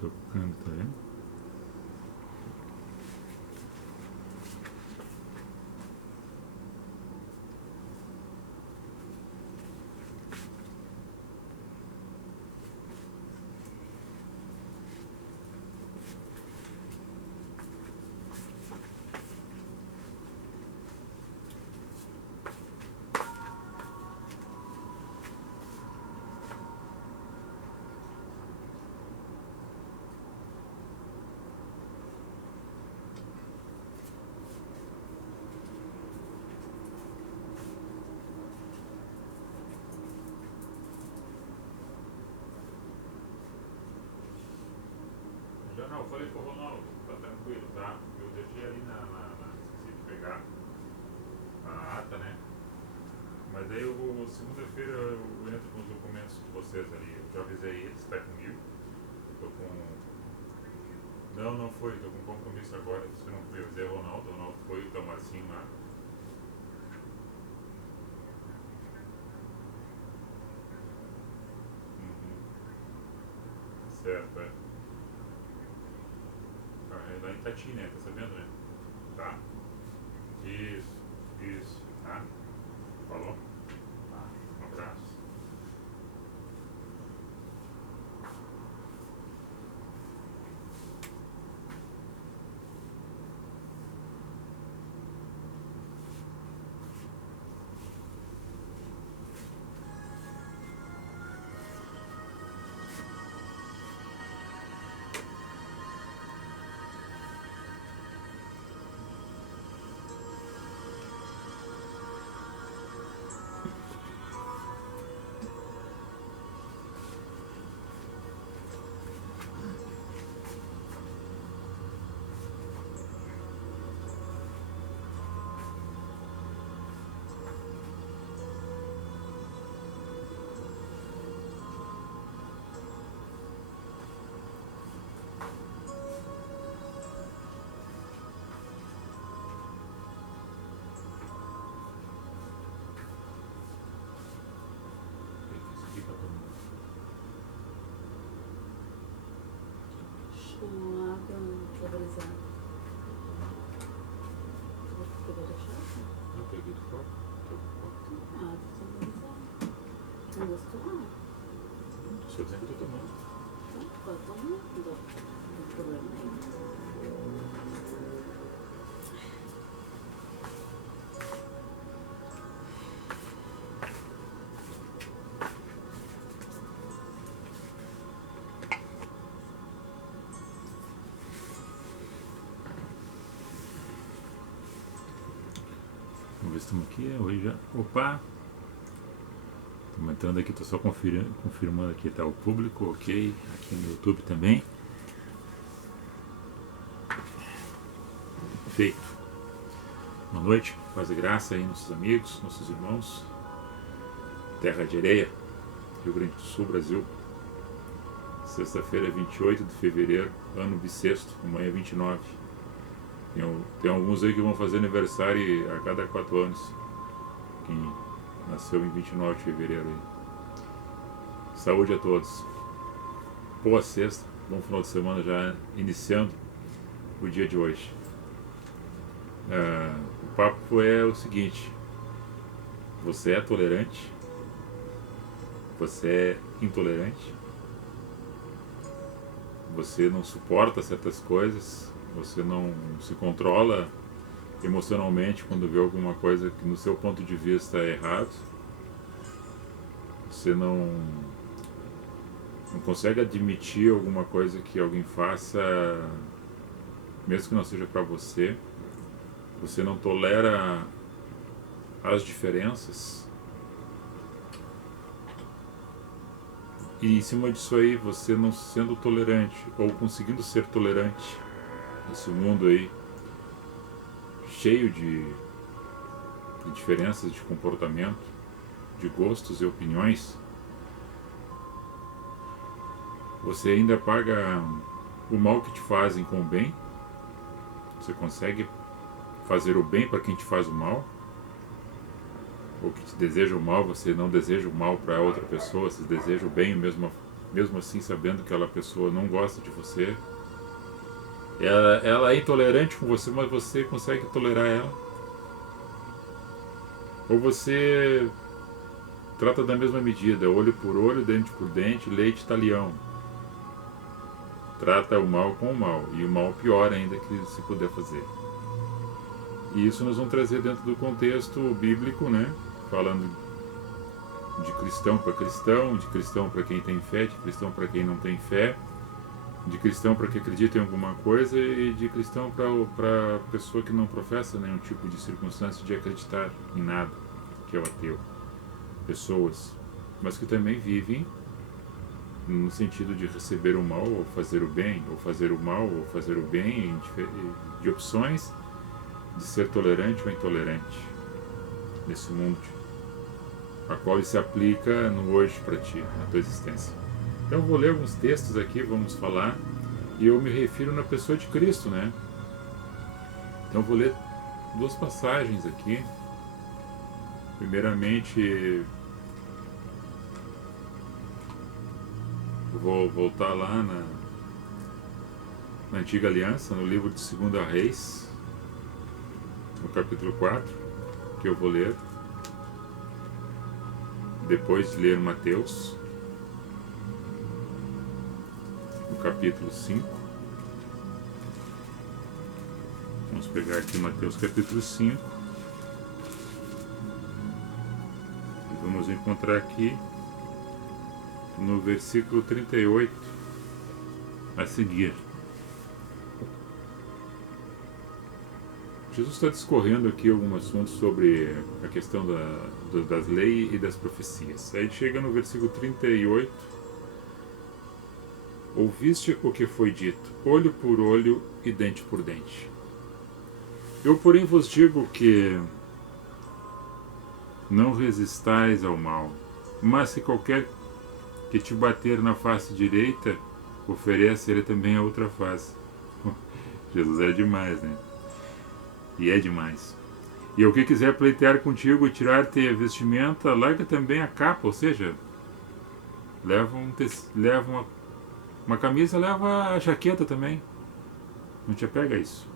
Tocando, tá vendo? Já não, eu falei pro Ronaldo, tá tranquilo, tá? Eu deixei ali esqueci de pegar a ata, né? Mas aí segunda-feira eu entro com os documentos de vocês ali. Eu já avisei eles, tá comigo. Tô com. Não foi, tô com compromisso agora. Se não fui, eu avisei o Ronaldo foi, o Marcinho lá. Certo, é. É lá em Tati, né? Tá sabendo, né? Tá. Isso, tá? Falou? Tá. Um abraço. Com água flavorizada. Você pegou da chave? Eu peguei do copo. Água flavorizada. Não gostou? Estou dizendo que eu tô tomando. Então, pode tomar. Não tem problema nenhum. Vamos ver se estamos aqui. Hoje já. Opa! Estamos entrando aqui, estou só confirmando aqui, tá o público, ok. Aqui no YouTube também. Feito. Boa noite, paz e graça aí, nossos amigos, nossos irmãos. Terra de Areia, Rio Grande do Sul, Brasil. Sexta-feira, 28 de fevereiro, ano bissexto, amanhã 29. Tem alguns aí que vão fazer aniversário a cada 4 anos. Quem nasceu em 29 de fevereiro aí. Saúde a todos. Boa sexta, bom final de semana já iniciando o dia de hoje. O papo é o seguinte: você é tolerante? Você é intolerante? Você não suporta certas coisas? Você não se controla emocionalmente quando vê alguma coisa que no seu ponto de vista é errado? Você não consegue admitir alguma coisa que alguém faça, mesmo que não seja para você? Você não tolera as diferenças? E em cima disso aí, você não sendo tolerante ou conseguindo ser tolerante nesse mundo aí cheio de diferenças de comportamento, de gostos e opiniões, você ainda paga o mal que te fazem com o bem? Você consegue fazer o bem para quem te faz o mal? Ou que te deseja o mal, você não deseja o mal para outra pessoa, você deseja o bem mesmo mesmo assim sabendo que aquela pessoa não gosta de você. Ela é intolerante com você, mas você consegue tolerar ela. Ou você trata da mesma medida, olho por olho, dente por dente, leite talhão. Trata o mal com o mal, e o mal pior ainda que se puder fazer. E isso nós vamos trazer dentro do contexto bíblico, né? Falando de cristão de cristão para quem tem fé, de cristão para quem não tem fé, de cristão para quem acredita em alguma coisa e de cristão para pessoa que não professa nenhum tipo de circunstância de acreditar em nada, que é o ateu. Pessoas, mas que também vivem no sentido de receber o mal ou fazer o bem, ou fazer o mal ou fazer o bem, de opções de ser tolerante ou intolerante nesse mundo a qual ele se aplica no hoje para ti, na tua existência. Então eu vou ler alguns textos aqui, vamos falar, e eu me refiro na pessoa de Cristo, né? Então eu vou ler duas passagens aqui. Primeiramente, eu vou voltar lá na Antiga Aliança, no livro de 2 Reis, no capítulo 4, que eu vou ler, depois de ler Mateus, no capítulo 5. Vamos pegar aqui Mateus capítulo 5. E vamos encontrar aqui no versículo 38 a seguir. Jesus está discorrendo aqui alguns assuntos sobre a questão das leis e das profecias. Aí chega no versículo 38. Ouviste o que foi dito, olho por olho e dente por dente. Eu, porém, vos digo que não resistais ao mal, mas se qualquer que te bater na face direita, oferece ele também a outra face. Jesus é demais, né? E é demais. E o que quiser pleitear contigo e tirar-te a vestimenta, larga também a capa, ou seja, leva uma camisa, leva a jaqueta também. Não te apega a isso.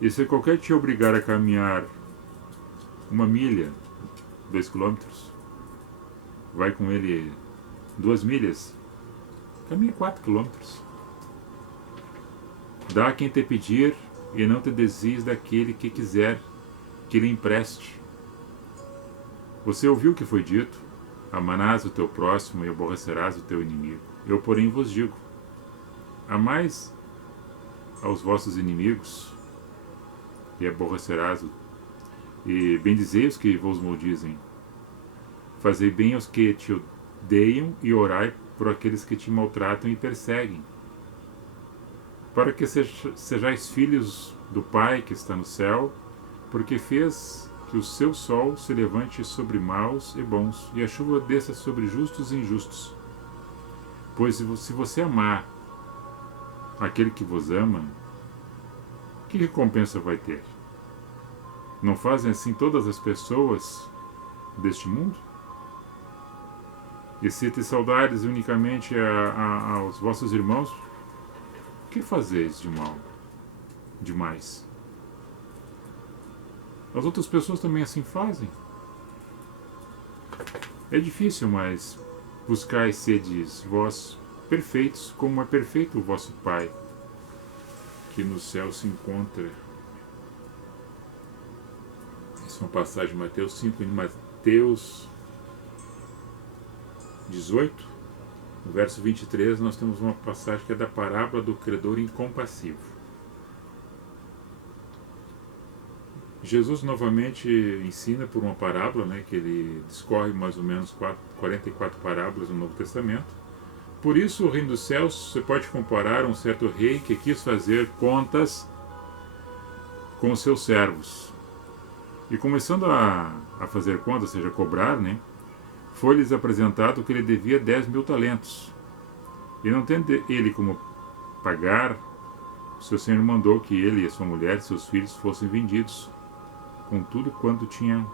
E se qualquer te obrigar a caminhar 1 milha, 2 quilômetros, vai com ele 2 milhas, caminha 4 quilômetros. Dá a quem te pedir e não te desvies daquele que quiser que lhe empreste. Você ouviu o que foi dito? Amarás o teu próximo e aborrecerás o teu inimigo. Eu, porém, vos digo, amais aos vossos inimigos e aborrecerás e bendizei os que vos maldizem. Fazei bem aos que te odeiam e orai por aqueles que te maltratam e perseguem, para que sejais filhos do Pai que está no céu, porque fez que o seu sol se levante sobre maus e bons, e a chuva desça sobre justos e injustos. Pois se você amar aquele que vos ama, que recompensa vai ter? Não fazem assim todas as pessoas deste mundo? E se te saudares unicamente aos vossos irmãos, que fazeis de mal? Demais. As outras pessoas também assim fazem. É difícil, mas buscais sedes vós perfeitos, como é perfeito o vosso Pai, que no céu se encontra. Essa é uma passagem de Mateus 5, em Mateus 18. No verso 23, nós temos uma passagem que é da parábola do credor incompassivo. Jesus novamente ensina por uma parábola, né, que ele discorre mais ou menos 44 parábolas no Novo Testamento. Por isso, o reino dos céus você pode comparar a um certo rei que quis fazer contas com os seus servos. E começando a fazer contas, ou seja, cobrar, né, foi-lhes apresentado que ele devia 10.000 talentos. E não tendo ele como pagar, seu senhor mandou que ele e a sua mulher e seus filhos fossem vendidos, com tudo quanto tinham,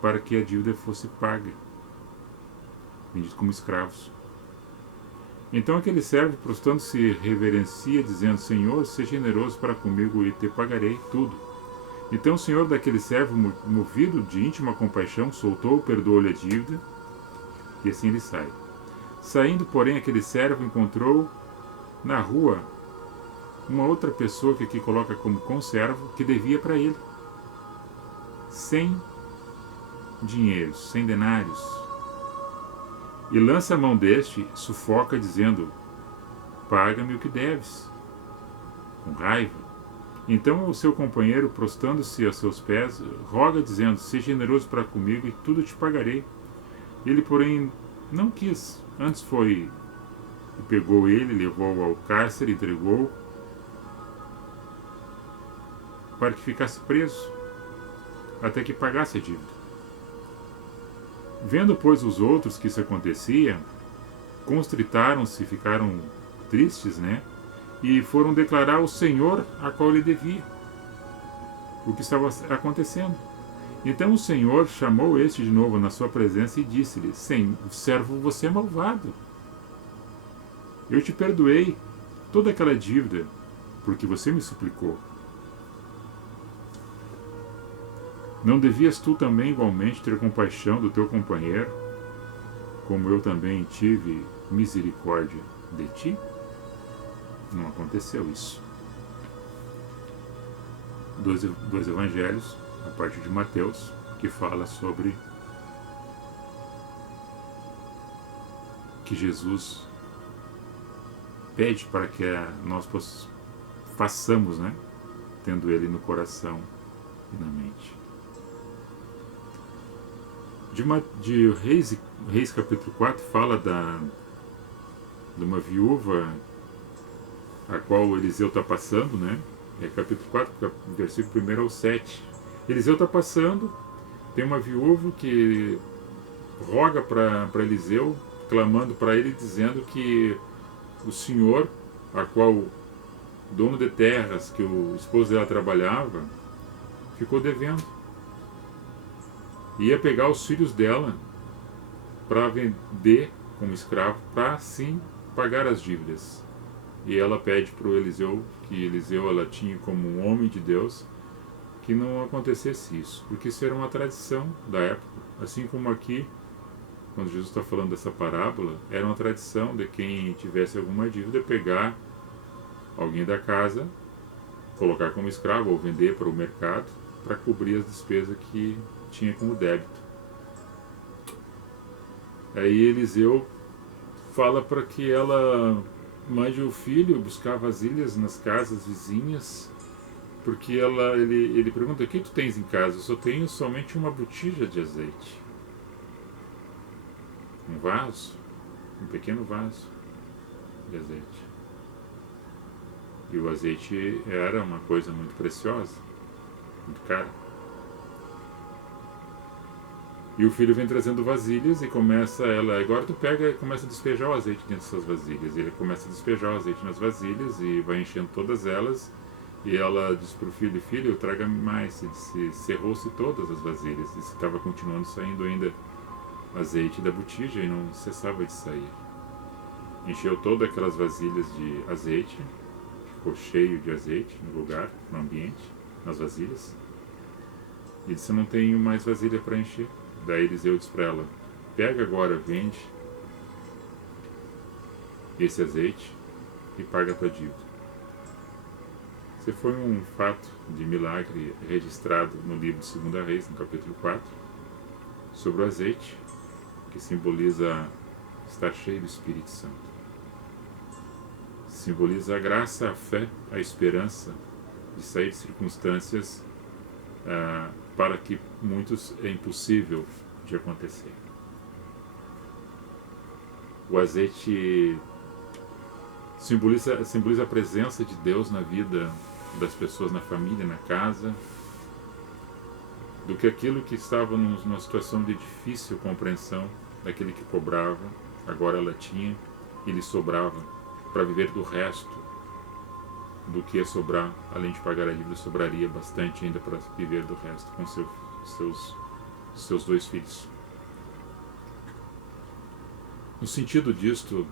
para que a dívida fosse paga. vendidos como escravos. Então aquele servo, prostrando-se, reverencia, dizendo: Senhor, seja generoso para comigo e te pagarei tudo. Então o senhor daquele servo, movido de íntima compaixão, soltou, perdoou-lhe a dívida, e assim ele sai. Saindo, porém, aquele servo encontrou na rua uma outra pessoa, que aqui coloca como conservo, que devia para ele 100 dinheiros, 100 denários. E lança a mão deste, sufoca, dizendo: paga-me o que deves. Com raiva. Então o seu companheiro, prostrando-se a seus pés, roga, dizendo: seja generoso para comigo e tudo te pagarei. Ele, porém, não quis. Antes foi e pegou ele, levou-o ao cárcere, entregou-o para que ficasse preso, até que pagasse a dívida. Vendo, pois, os outros que isso acontecia, constritaram-se, ficaram tristes, né? E foram declarar ao Senhor a qual ele devia o que estava acontecendo. Então o Senhor chamou este de novo na sua presença e disse-lhe: servo, você é malvado. Eu te perdoei toda aquela dívida, porque você me suplicou. Não devias tu também igualmente ter compaixão do teu companheiro, como eu também tive misericórdia de ti? Não aconteceu isso. Dois evangelhos, a parte de Mateus, que fala sobre que Jesus pede para que nós façamos, né? Tendo ele no coração e na mente. De Reis capítulo 4 fala de uma viúva a qual Eliseu está passando, né? É capítulo 4, versículo 1 ao 7. Eliseu está passando, tem uma viúva que roga para Eliseu, clamando para ele, dizendo que o senhor, a qual dono de terras que o esposo dela trabalhava, ficou devendo. Ia pegar os filhos dela para vender como escravo, para assim pagar as dívidas. E ela pede para o Eliseu, que Eliseu ela tinha como um homem de Deus, que não acontecesse isso, porque isso era uma tradição da época. Assim como aqui, quando Jesus está falando dessa parábola, era uma tradição de quem tivesse alguma dívida pegar alguém da casa, colocar como escravo ou vender para o mercado para cobrir as despesas que tinha como débito. Aí Eliseu fala para que ela mande o filho buscar vasilhas nas casas vizinhas, porque ele pergunta: o que tu tens em casa? Eu só tenho somente uma botija de azeite, um vaso, um pequeno vaso de azeite. E o azeite era uma coisa muito preciosa, muito cara. E o filho vem trazendo vasilhas e agora tu pega e começa a despejar o azeite dentro dessas vasilhas. Ele começa a despejar o azeite nas vasilhas e vai enchendo todas elas. E ela diz para o filho: filho, traga mais. Cerrou-se todas as vasilhas. E estava continuando saindo ainda azeite da botija e não cessava de sair. Encheu todas aquelas vasilhas de azeite, ficou cheio de azeite no lugar, no ambiente, nas vasilhas. E disse: eu não tenho mais vasilha para encher. Daí Eliseu diz para ela: pega agora, vende esse azeite e paga a tua dívida. Esse foi um fato de milagre registrado no livro de 2 Reis, no capítulo 4, sobre o azeite, que simboliza estar cheio do Espírito Santo. Simboliza a graça, a fé, a esperança de sair de circunstâncias para que muitos é impossível de acontecer. O azeite simboliza a presença de Deus na vida das pessoas, na família, na casa, do que aquilo que estava numa situação de difícil compreensão, daquele que cobrava, agora ela tinha e lhe sobrava para viver do resto. Do que ia sobrar, além de pagar a dívida, sobraria bastante ainda para viver do resto com seus 2 filhos. No sentido disto,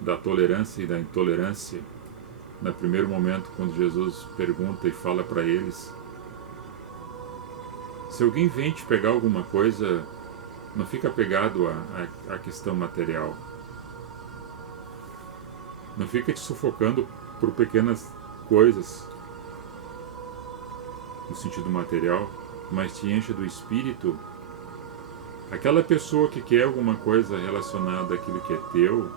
da tolerância e da intolerância, no primeiro momento, quando Jesus pergunta e fala para eles, se alguém vem te pegar alguma coisa, não fica apegado à questão material. Não fica te sufocando por pequenas coisas, no sentido material, mas te enche do espírito. Aquela pessoa que quer alguma coisa relacionada àquilo que é teu,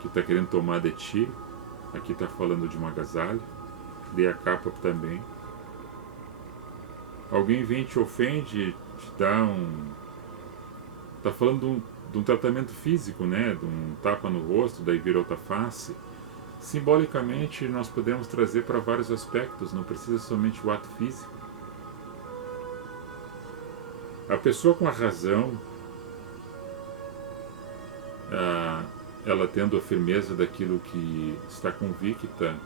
que está querendo tomar de ti, aqui está falando de uma agasalho, dê a capa também. Alguém vem, te ofende, te dá está falando de um tratamento físico, né? De um tapa no rosto, daí vira outra face. Simbolicamente, nós podemos trazer para vários aspectos, não precisa somente o ato físico. A pessoa com a razão, ela tendo a firmeza daquilo que está convicta,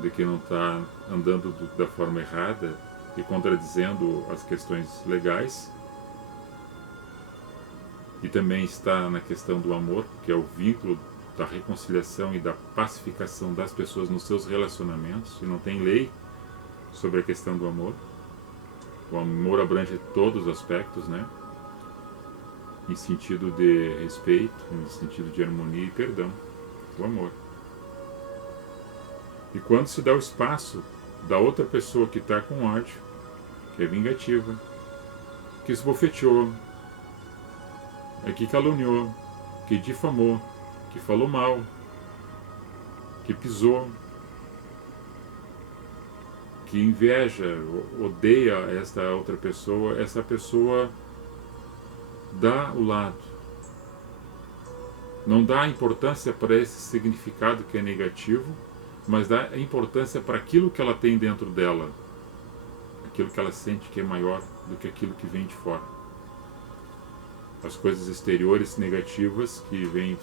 de que não está andando da forma errada e contradizendo as questões legais, e também está na questão do amor, que é o vínculo da reconciliação e da pacificação das pessoas nos seus relacionamentos, e não tem lei sobre a questão do amor. O amor abrange todos os aspectos, né? Em sentido de respeito, em sentido de harmonia e perdão. O amor. E quando se dá o espaço da outra pessoa que está com ódio, que é vingativa, que esbofeteou, que caluniou, que difamou, que falou mal, que pisou, que inveja, odeia esta outra pessoa, essa pessoa dá o lado. Não dá importância para esse significado que é negativo, mas dá importância para aquilo que ela tem dentro dela, aquilo que ela sente que é maior do que aquilo que vem de fora. As coisas exteriores negativas que vêm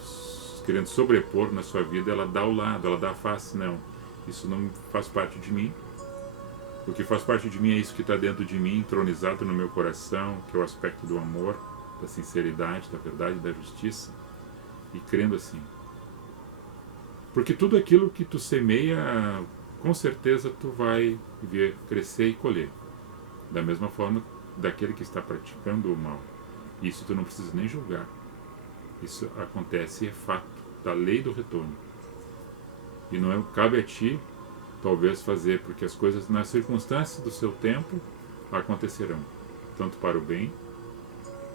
querendo sobrepor na sua vida, ela dá o lado, ela dá a face. Não, isso não faz parte de mim. O que faz parte de mim é isso que está dentro de mim, entronizado no meu coração, que é o aspecto do amor, da sinceridade, da verdade, da justiça, e crendo assim. Porque tudo aquilo que tu semeia, com certeza tu vai ver crescer e colher. Da mesma forma daquele que está praticando o mal. Isso tu não precisa nem julgar. Isso acontece e é fato da lei do retorno. E não cabe a ti, talvez, fazer, porque as coisas nas circunstâncias do seu tempo acontecerão. Tanto para o bem,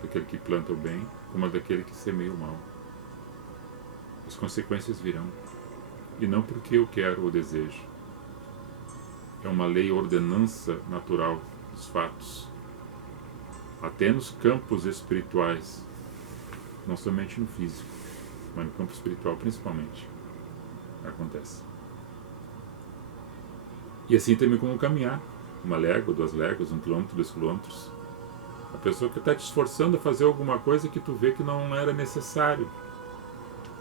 daquele que planta o bem, como daquele que semeia o mal. As consequências virão. E não porque eu quero ou desejo. É uma lei ordenança natural dos fatos. Até nos campos espirituais, não somente no físico, mas no campo espiritual principalmente, acontece. E assim também como caminhar, 1 légua, 2 léguas, 1 quilômetro, 2 quilômetros. A pessoa que está te esforçando a fazer alguma coisa que tu vê que não era necessário.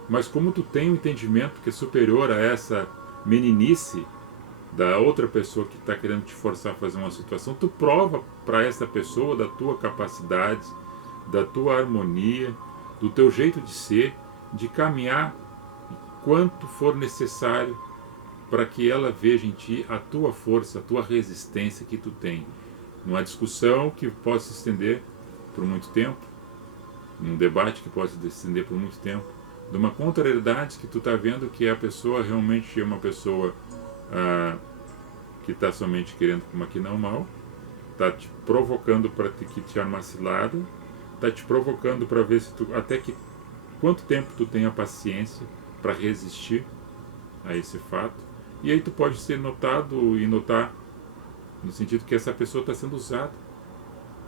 Mas como tu tem um entendimento que é superior a essa meninice da outra pessoa que está querendo te forçar a fazer uma situação, tu prova para essa pessoa da tua capacidade, da tua harmonia, do teu jeito de ser, de caminhar quanto for necessário para que ela veja em ti a tua força, a tua resistência que tu tem. Numa discussão que pode se estender por muito tempo, num debate que pode se estender por muito tempo, de uma contrariedade que tu está vendo que a pessoa realmente é uma pessoa que está somente querendo maquinar o mal, está te provocando para que te armar cilada, está te provocando para ver se tu, até que quanto tempo tu tem a paciência para resistir a esse fato. E aí tu pode ser notado e notar no sentido que essa pessoa está sendo usada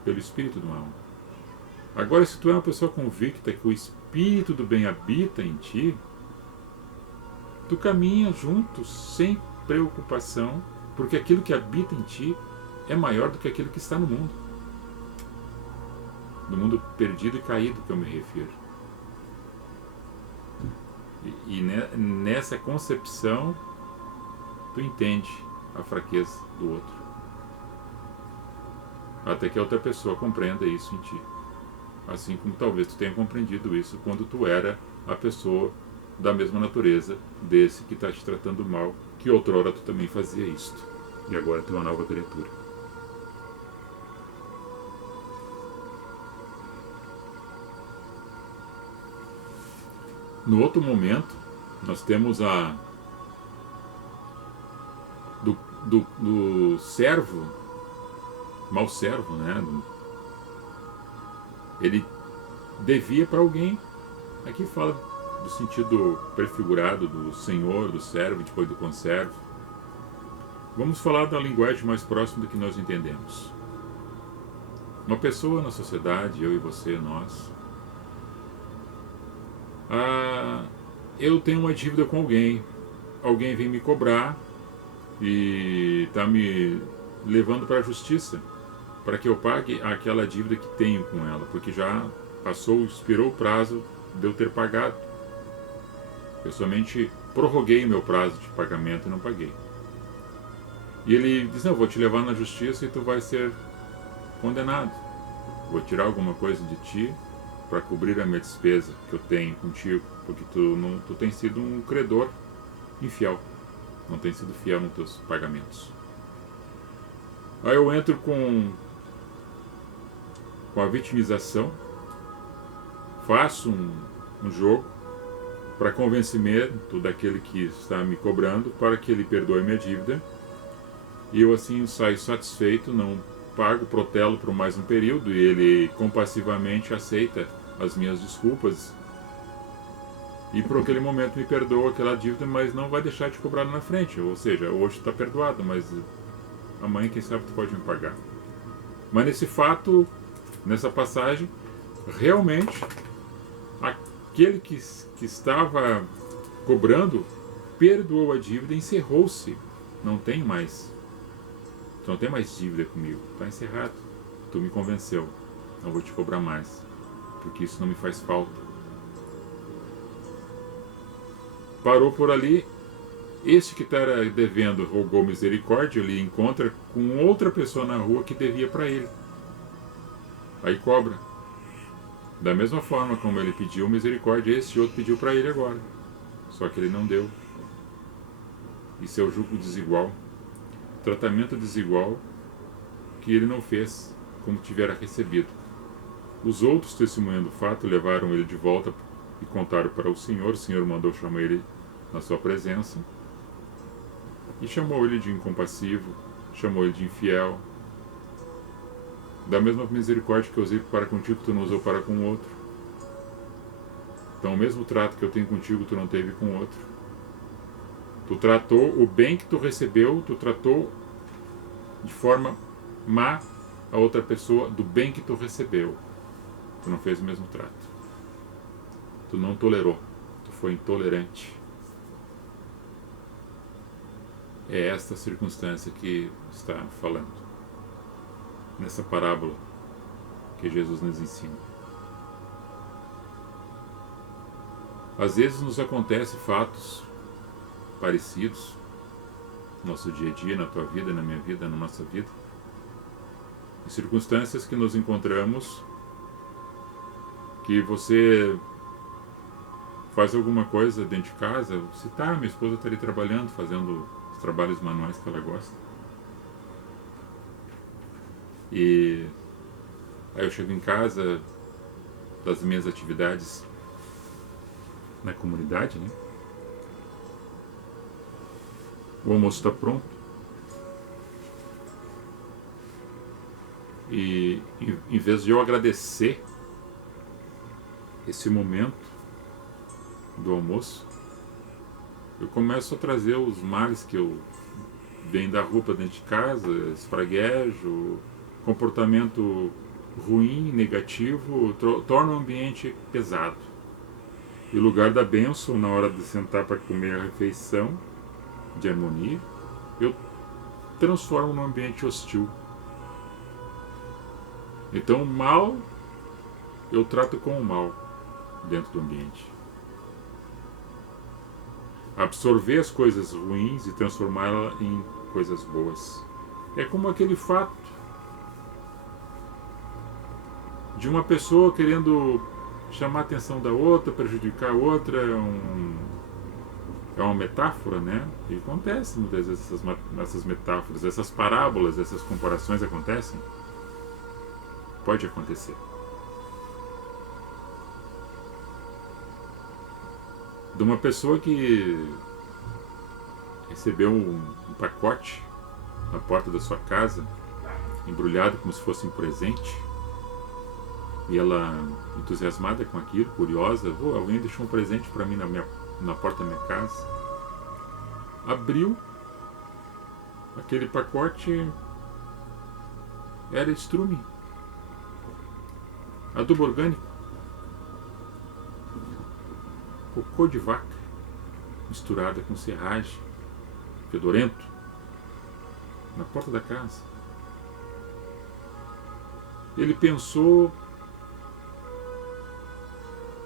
pelo espírito do mal. Agora, se tu é uma pessoa convicta que o espírito do bem habita em ti, tu caminha junto sem preocupação, porque aquilo que habita em ti é maior do que aquilo que está no mundo. No mundo perdido e caído que eu me refiro. E nessa concepção tu entende a fraqueza do outro. Até que a outra pessoa compreenda isso em ti. assim como talvez tu tenha compreendido isso quando tu era a pessoa da mesma natureza desse que está te tratando mal, que outrora tu também fazia isto, e agora tu é uma nova criatura. No outro momento, nós temos do servo, mau servo, né? Ele devia para alguém. Aqui fala do sentido prefigurado do senhor, do servo, depois do conservo. Vamos falar da linguagem mais próxima do que nós entendemos. Uma pessoa na sociedade, eu e você, nós, eu tenho uma dívida com alguém vem me cobrar e está me levando para a justiça para que eu pague aquela dívida que tenho com ela, porque já expirou o prazo de eu ter pagado. Eu somente prorroguei meu prazo de pagamento e não paguei. E ele diz, não, vou te levar na justiça e tu vai ser condenado. Vou tirar alguma coisa de ti para cobrir a minha despesa que eu tenho contigo, porque tu tens sido um credor infiel, não tens sido fiel nos teus pagamentos. Aí eu entro com a vitimização, faço um jogo para convencimento daquele que está me cobrando para que ele perdoe minha dívida, e eu assim saio satisfeito, não pago, protelo por mais um período, e ele compassivamente aceita as minhas desculpas e por aquele momento me perdoa aquela dívida, mas não vai deixar de cobrar na frente. Ou seja, hoje está perdoado, mas amanhã quem sabe tu pode me pagar. Mas nesse fato, nessa passagem, realmente aquele que estava cobrando perdoou a dívida e encerrou-se. Não tem mais. Tu não tem mais dívida comigo. Está encerrado. Tu me convenceu. Não vou te cobrar mais, porque isso não me faz falta. Parou por ali. Este que está devendo rogou misericórdia, ele encontra com outra pessoa na rua que devia para ele. Aí cobra. Da mesma forma como ele pediu misericórdia, este outro pediu para ele agora. Só que ele não deu. Isso é o julgo desigual. Tratamento desigual que ele não fez como tivera recebido. Os outros, testemunhando o fato, levaram ele de volta e contaram para o Senhor. O Senhor mandou chamar ele na sua presença e chamou ele de incompassivo, chamou ele de infiel. Da mesma misericórdia que eu usei para contigo, tu não usou para com o outro. Então o mesmo trato que eu tenho contigo, tu não teve com o outro. Tu tratou o bem que tu recebeu, tu tratou de forma má a outra pessoa do bem que tu recebeu. Tu não fez o mesmo trato. Tu não tolerou. Tu foi intolerante. É esta circunstância que está falando nessa parábola que Jesus nos ensina. Às vezes nos acontecem fatos parecidos no nosso dia a dia, na tua vida, na minha vida, na nossa vida, em circunstâncias que nos encontramos, que você faz alguma coisa dentro de casa, você minha esposa está ali trabalhando, fazendo os trabalhos manuais que ela gosta, e aí eu chego em casa das minhas atividades na comunidade, né? O almoço está pronto e em vez de eu agradecer esse momento do almoço, eu começo a trazer os males que eu venho da roupa dentro de casa, espraguejo, comportamento ruim, negativo, torna o ambiente pesado. E o lugar da bênção, na hora de sentar para comer a refeição de harmonia, eu transformo num ambiente hostil. Então o mal eu trato com o mal dentro do ambiente. Absorver as coisas ruins e transformá-las em coisas boas. É como aquele fato de uma pessoa querendo chamar a atenção da outra, prejudicar a outra, é uma metáfora, né? E acontece muitas vezes essas metáforas, essas parábolas, essas comparações acontecem. Pode acontecer. De uma pessoa que recebeu um pacote na porta da sua casa, embrulhado como se fosse um presente, e ela, entusiasmada com aquilo, curiosa, alguém deixou um presente para mim na porta da minha casa. Abriu aquele pacote, era estrume, adubo orgânico, cocô de vaca misturada com serragem, fedorento, na porta da casa. Ele pensou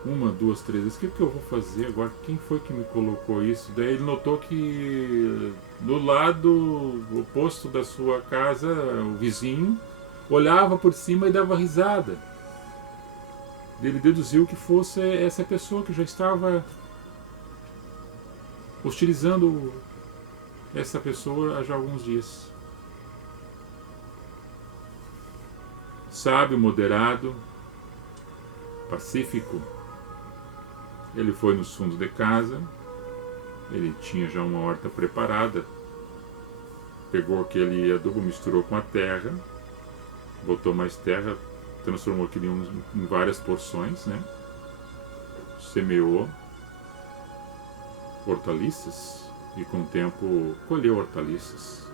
uma, duas, três vezes, o que eu vou fazer agora? Quem foi que me colocou isso? Daí ele notou que do lado oposto da sua casa, o vizinho olhava por cima e dava risada. Ele deduziu que fosse essa pessoa que já estava hostilizando essa pessoa há já alguns dias. Sábio, moderado, pacífico, ele foi nos fundos de casa, ele tinha já uma horta preparada, pegou aquele adubo, misturou com a terra, botou mais terra, transformou aquilo em várias porções, né? Semeou hortaliças e com o tempo colheu hortaliças.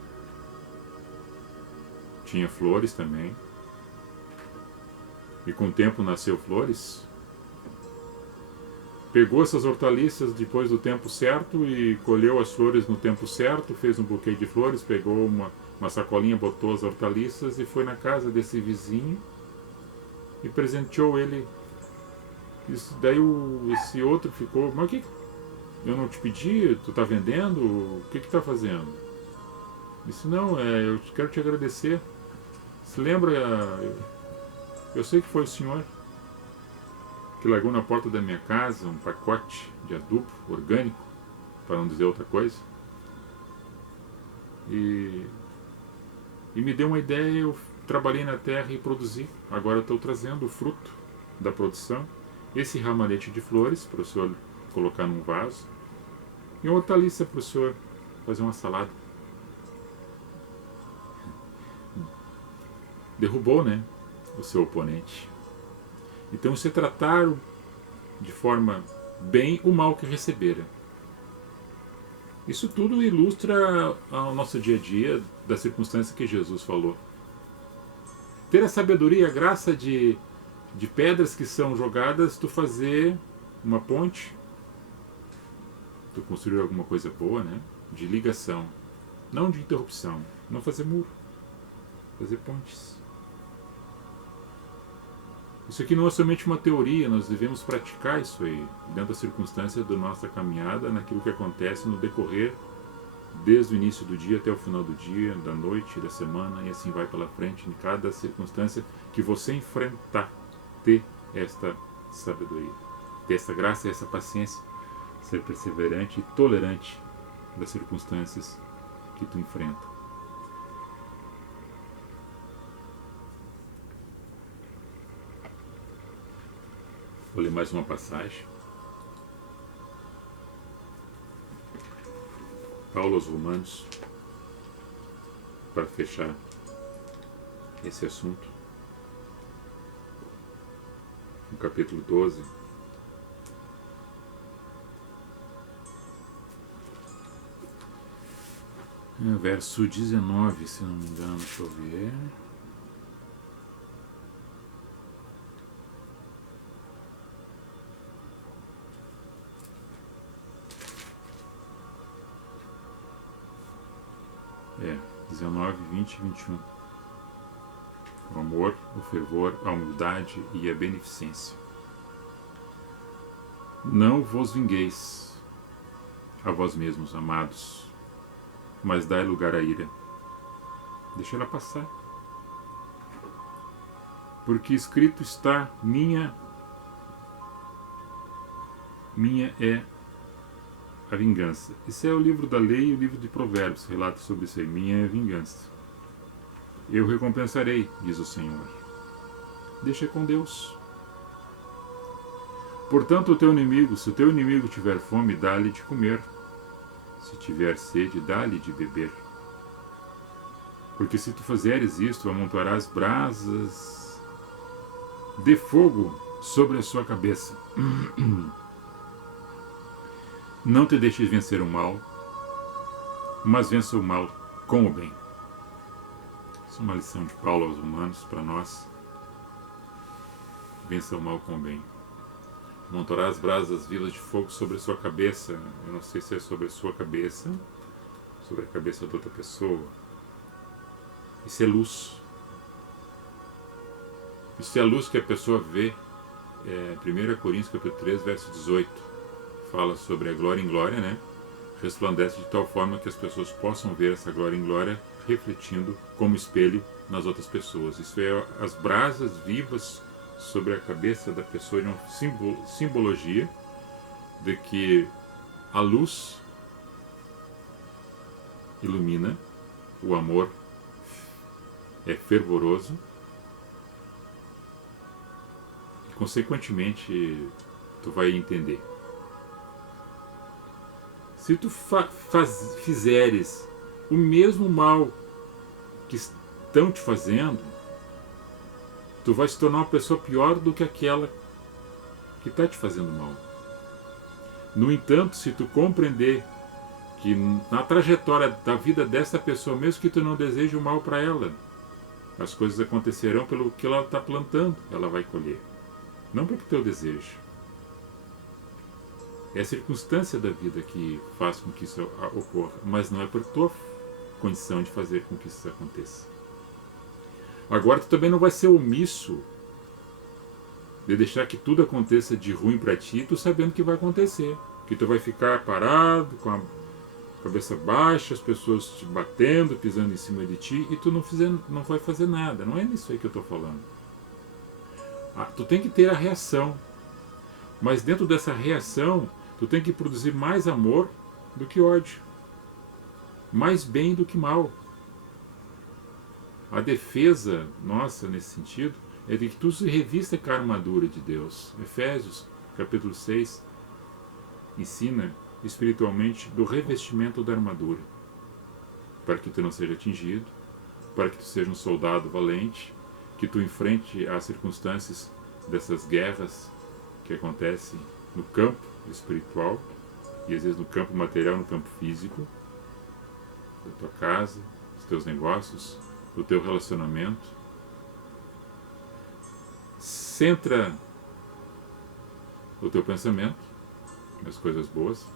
Tinha flores também. E com o tempo nasceu flores. Pegou essas hortaliças depois do tempo certo e colheu as flores no tempo certo, fez um buquê de flores, pegou uma sacolinha, botou as hortaliças e foi na casa desse vizinho e presenteou ele. Daí esse outro ficou, mas o que eu não te pedi? Tu tá vendendo? O que tá fazendo? Disse, não, eu quero te agradecer. Se lembra, eu sei que foi o senhor que largou na porta da minha casa um pacote de adubo orgânico, para não dizer outra coisa, e me deu uma ideia. Eu trabalhei na terra e produzi. Agora eu estou trazendo o fruto da produção, esse ramalhete de flores para o senhor colocar num vaso e uma hortaliça para o senhor fazer uma salada. Derrubou, né, o seu oponente. Então você tratar de forma bem o mal que recebera. Isso tudo ilustra o nosso dia a dia, da circunstância que Jesus falou. Ter a sabedoria, a graça de pedras que são jogadas, tu fazer uma ponte, tu construir alguma coisa boa, né? De ligação, não de interrupção, não fazer muro, fazer pontes. Isso aqui não é somente uma teoria, nós devemos praticar isso aí, dentro da circunstância da nossa caminhada, naquilo que acontece no decorrer, desde o início do dia até o final do dia, da noite, da semana, e assim vai pela frente, em cada circunstância que você enfrentar, ter esta sabedoria, ter essa graça e essa paciência, ser perseverante e tolerante das circunstâncias que tu enfrenta. Vou ler mais uma passagem. Paulo aos Romanos, para fechar esse assunto. No capítulo 12. Verso 19, se não me engano, deixa eu ver. É, 19, 20 e 21. O amor, o fervor, a humildade e a beneficência. Não vos vingueis a vós mesmos, amados, mas dai lugar à ira. Deixa ela passar. porque escrito está: minha é a vingança. Esse é o livro da lei e o livro de Provérbios, relata sobre isso aí. Minha é a vingança. Eu recompensarei, diz o Senhor. Deixa com Deus. Portanto, o teu inimigo, se o teu inimigo tiver fome, dá-lhe de comer. Se tiver sede, dá-lhe de beber. Porque se tu fizeres isto, amontoarás brasas de fogo sobre a sua cabeça. Não te deixes vencer o mal, mas vença o mal com o bem. Isso é uma lição de Paulo aos Romanos para nós. Vença o mal com o bem. Montarás brasas vivas de fogo sobre a sua cabeça. Eu não sei se é sobre a sua cabeça, sobre a cabeça de outra pessoa. Isso é luz. Isso é a luz que a pessoa vê. 1 Coríntios capítulo 3, verso 18. Fala sobre a glória em glória, né? Resplandece de tal forma que as pessoas possam ver essa glória em glória refletindo como espelho nas outras pessoas. Isso é as brasas vivas sobre a cabeça da pessoa, de uma simbologia de que a luz ilumina, o amor é fervoroso e, consequentemente, tu vai entender. Se tu fizeres o mesmo mal que estão te fazendo, tu vai se tornar uma pessoa pior do que aquela que está te fazendo mal. No entanto, se tu compreender que na trajetória da vida dessa pessoa, mesmo que tu não deseje o mal para ela, as coisas acontecerão pelo que ela está plantando, ela vai colher. Não pelo teu desejo. É a circunstância da vida que faz com que isso ocorra, mas não é por tua condição de fazer com que isso aconteça. Agora tu também não vai ser omisso de deixar que tudo aconteça de ruim para ti, tu sabendo que vai acontecer. Que tu vai ficar parado, com a cabeça baixa, as pessoas te batendo, pisando em cima de ti, e tu não vai fazer nada. Não é nisso aí que eu estou falando. Tu tem que ter a reação. Mas dentro dessa reação, tu tem que produzir mais amor do que ódio. Mais bem do que mal. A defesa nossa, nesse sentido, é de que tu se revista com a armadura de Deus. Efésios, capítulo 6, ensina espiritualmente do revestimento da armadura. Para que tu não seja atingido, para que tu seja um soldado valente, que tu enfrente as circunstâncias dessas guerras que acontecem no campo espiritual, e às vezes no campo material, no campo físico, da tua casa, dos teus negócios, do teu relacionamento. Centra o teu pensamento nas coisas boas.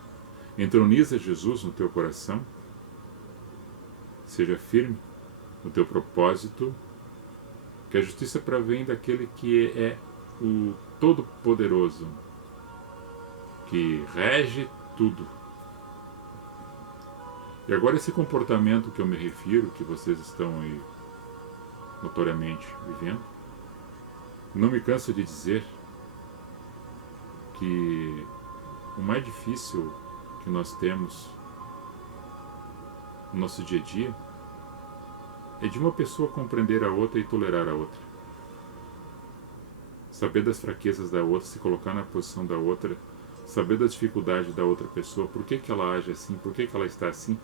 Entroniza Jesus no teu coração. Seja firme no teu propósito, que a justiça provém daquele que é o Todo-Poderoso, que rege tudo. E agora esse comportamento que eu me refiro, que vocês estão aí notoriamente vivendo, não me canso de dizer que o mais difícil que nós temos no nosso dia a dia é de uma pessoa compreender a outra e tolerar a outra. Saber das fraquezas da outra, se colocar na posição da outra, saber das dificuldades da outra pessoa, por que ela age assim, por que ela está assim,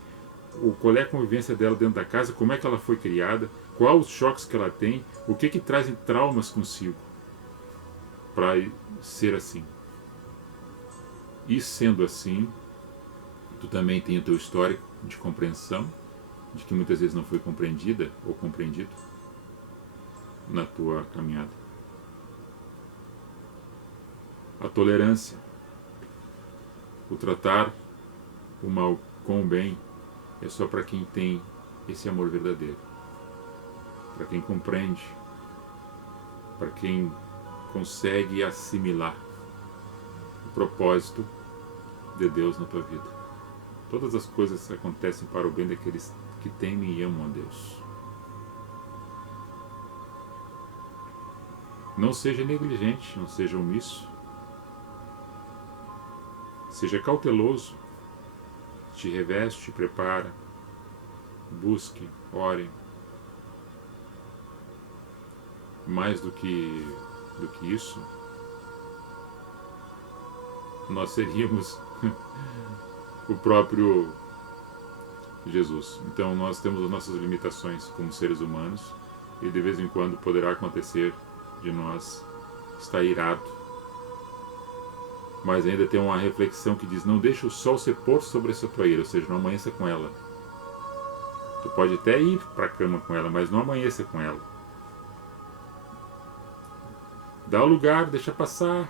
qual é a convivência dela dentro da casa, como é que ela foi criada, quais os choques que ela tem, o que trazem traumas consigo para ser assim. E sendo assim, tu também tem o teu histórico de compreensão, de que muitas vezes não foi compreendida ou compreendido na tua caminhada. A tolerância, o tratar o mal com o bem, é só para quem tem esse amor verdadeiro, para quem compreende, para quem consegue assimilar o propósito de Deus na tua vida. Todas as coisas acontecem para o bem daqueles que temem e amam a Deus. Não seja negligente, não seja omisso. Seja cauteloso. Te reveste, te prepara. Busque, ore. Mais do que isso, nós seríamos o próprio Jesus. Então nós temos as nossas limitações como seres humanos e de vez em quando poderá acontecer de nós estar irado. Mas ainda tem uma reflexão que diz: não deixa o sol se pôr sobre essa tua ira, ou seja, não amanheça com ela. Tu pode até ir para a cama com ela, mas não amanheça com ela. Dá o lugar, deixa passar.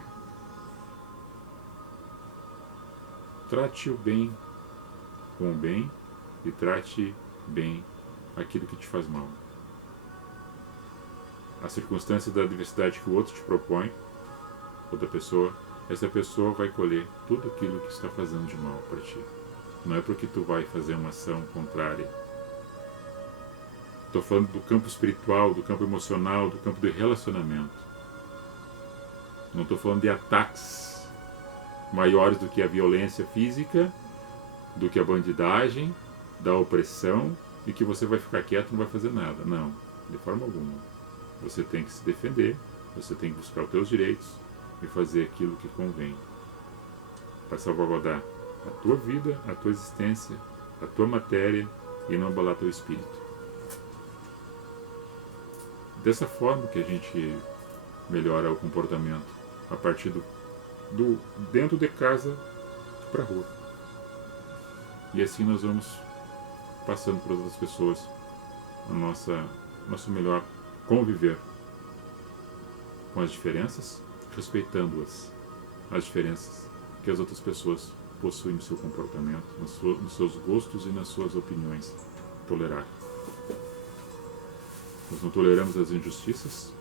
Trate-o bem com o bem e trate bem aquilo que te faz mal. A circunstância da adversidade que o outro te propõe, outra pessoa, essa pessoa vai colher tudo aquilo que está fazendo de mal para ti. Não é porque tu vai fazer uma ação contrária. Estou falando do campo espiritual, do campo emocional, do campo do relacionamento. Não estou falando de ataques maiores do que a violência física, do que a bandidagem, da opressão, e que você vai ficar quieto e não vai fazer nada. Não, de forma alguma. Você tem que se defender, você tem que buscar os teus direitos e fazer aquilo que convém para salvaguardar a tua vida, a tua existência, a tua matéria e não abalar teu espírito. Dessa forma que a gente melhora o comportamento, a partir do dentro de casa para a rua. E assim nós vamos passando para as outras pessoas nosso melhor conviver com as diferenças, respeitando-as, as diferenças que as outras pessoas possuem no seu comportamento, nos seus gostos e nas suas opiniões. Tolerar. Nós não toleramos as injustiças,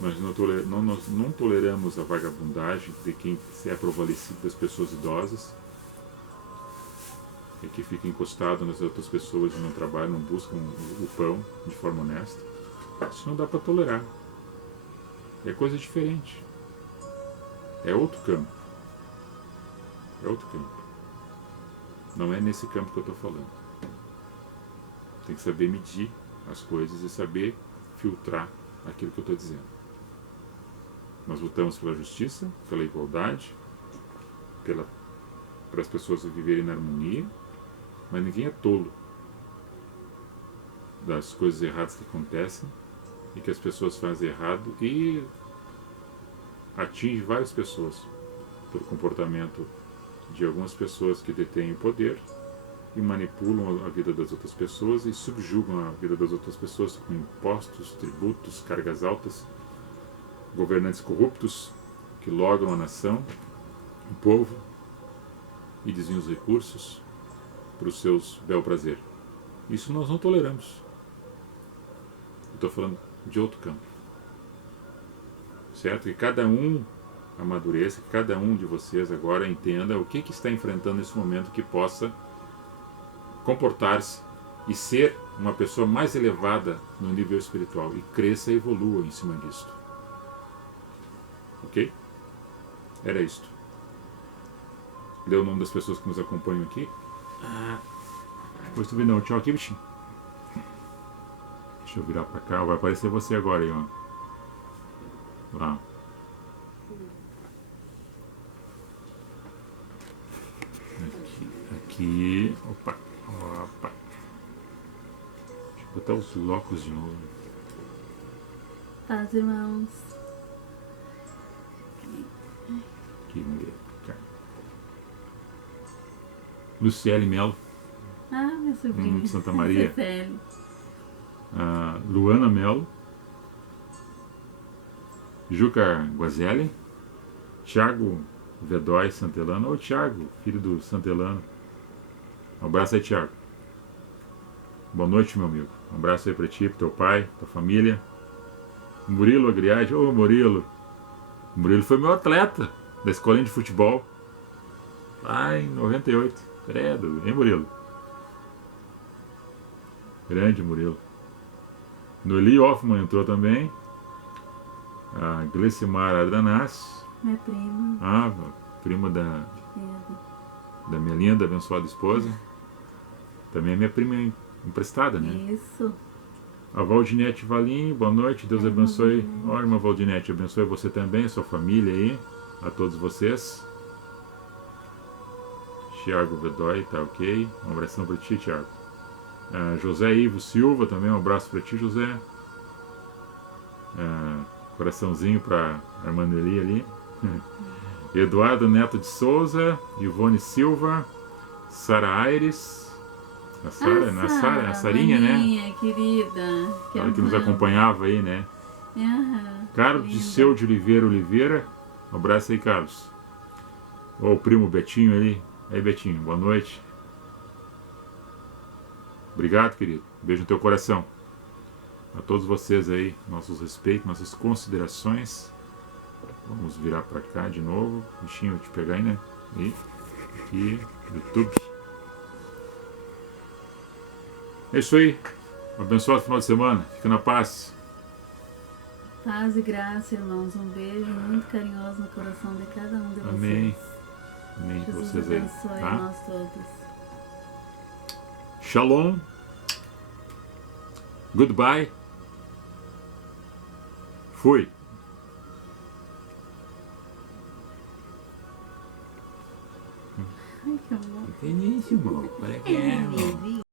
nós não toleramos a vagabundagem de quem se é provalecido das pessoas idosas e que fica encostado nas outras pessoas e não trabalham, não buscam o pão de forma honesta. Isso não dá para tolerar. É coisa diferente. É outro campo. É outro campo. Não é nesse campo que eu estou falando. Tem que saber medir as coisas e saber filtrar aquilo que eu estou dizendo. Nós lutamos pela justiça, pela igualdade, para as pessoas viverem na harmonia, mas ninguém é tolo das coisas erradas que acontecem e que as pessoas fazem errado e atinge várias pessoas pelo comportamento de algumas pessoas que detêm o poder e manipulam a vida das outras pessoas e subjugam a vida das outras pessoas com impostos, tributos, cargas altas, governantes corruptos que logram a nação, o povo e desviam os recursos para os seus bel prazer. Isso nós não toleramos. Eu estou falando de outro campo. Certo? Que cada um amadureça, que cada um de vocês agora entenda o que está enfrentando nesse momento que possa comportar-se e ser uma pessoa mais elevada no nível espiritual e cresça e evolua em cima disto. Ok? Era isto. Deu o nome das pessoas que nos acompanham aqui. Depois tu vê, não, tchau aqui, bichinho. Deixa eu virar pra cá, vai aparecer você agora aí, ó. Lá. Aqui. Opa. Opa. Deixa eu botar os óculos de novo. Paz, irmãos. Aqui, mulher. Luciele Melo. Ah, minha sobrinha. Santa Maria. Cecília. Luana Melo. Juca Guazelli. Thiago Vedói Santelano. Ô Thiago, filho do Santelano. Um abraço aí, Thiago. Boa noite, meu amigo. Um abraço aí pra ti, pro teu pai, tua família. Murilo Agriade. Ô Murilo. O Murilo foi meu atleta da escolinha de futebol. Lá em 98. Credo, hein, Murilo? Grande Murilo. Noeli Hoffman entrou também. A Glecimar Ardanás, Minha prima. prima da É, minha linda, abençoada esposa. Também é minha prima emprestada, né? isso. A Valdinete Valim, boa noite, Deus É, abençoe. Valdinete. Ó, irmã Valdinete, abençoe você também, sua família aí, a todos vocês. Tiago Vedói, tá ok. Um abração pra ti, Tiago. José Ivo Silva também, um abraço pra ti, José. Coraçãozinho pra irmã Nelly ali. Eduardo Neto de Souza, Ivone Silva, Sara Aires. A Sara, né? A Sarinha, né? Maninha, querida. Ela que nos acompanhava aí, né? Aham, Carlos linda. Disseu de Oliveira. Um abraço aí, Carlos. Ó, o primo Betinho ali. Aí, Betinho, boa noite. Obrigado, querido. Beijo no teu coração. A todos vocês aí, nossos respeitos, nossas considerações. Vamos virar pra cá de novo. Bichinho, vou te pegar aí, né? E aqui, YouTube. É isso aí. Um abençoado final de semana. Fica na paz. Paz e graça, irmãos. Um beijo muito carinhoso no coração de cada um de vocês. Amém. Amém pra Jesus vocês aí. abençoe Tá? nós todos. Shalom. Goodbye. Fui. Ai, que amor. Finíssimo. Olha que é, Baby.